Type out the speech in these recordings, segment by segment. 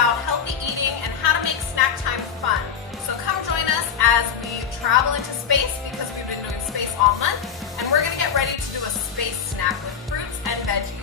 about healthy eating and how to make snack time fun. So come join us as we travel into space, because we've been doing space all month, and we're going to get ready to do a space snack with fruits and veggies.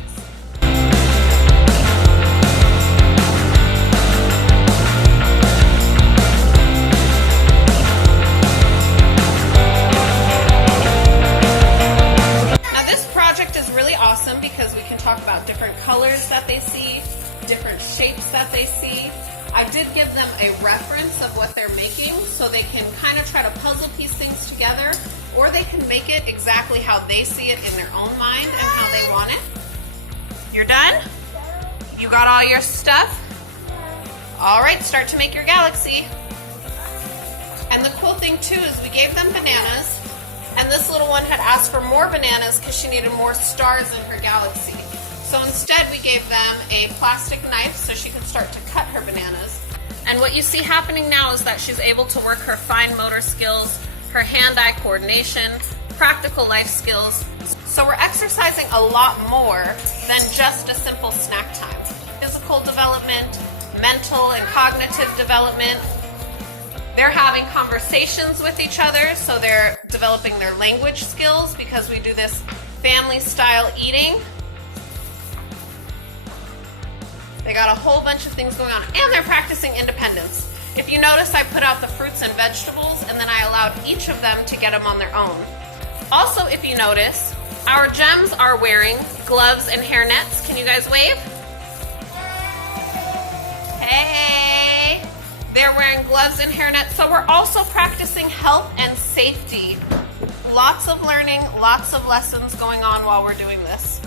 Is really awesome because we can talk about different colors that they see, different shapes that they see. I did give them a reference of what they're making so they can kind of try to puzzle piece things together, or they can make it exactly how they see it in their own mind and how they want it. You're done? You got all your stuff? All right, start to make your galaxy. And the cool thing too is we gave them bananas. And this little one had asked for more bananas because she needed more stars in her galaxy. So instead we gave them a plastic knife so she could start to cut her bananas. And what you see happening now is that she's able to work her fine motor skills, her hand-eye coordination, practical life skills. So we're exercising a lot more than just a simple snack time. Physical development, mental and cognitive development. They're having conversations with each other, so they're developing their language skills because we do this family-style eating. They got a whole bunch of things going on, and they're practicing independence. If you notice, I put out the fruits and vegetables, and then I allowed each of them to get them on their own. Also, if you notice, our gems are wearing gloves and hairnets. Can you guys wave? Hey! They're wearing gloves and hairnets, so we're also practicing health and safety. Lots of learning, lots of lessons going on while we're doing this.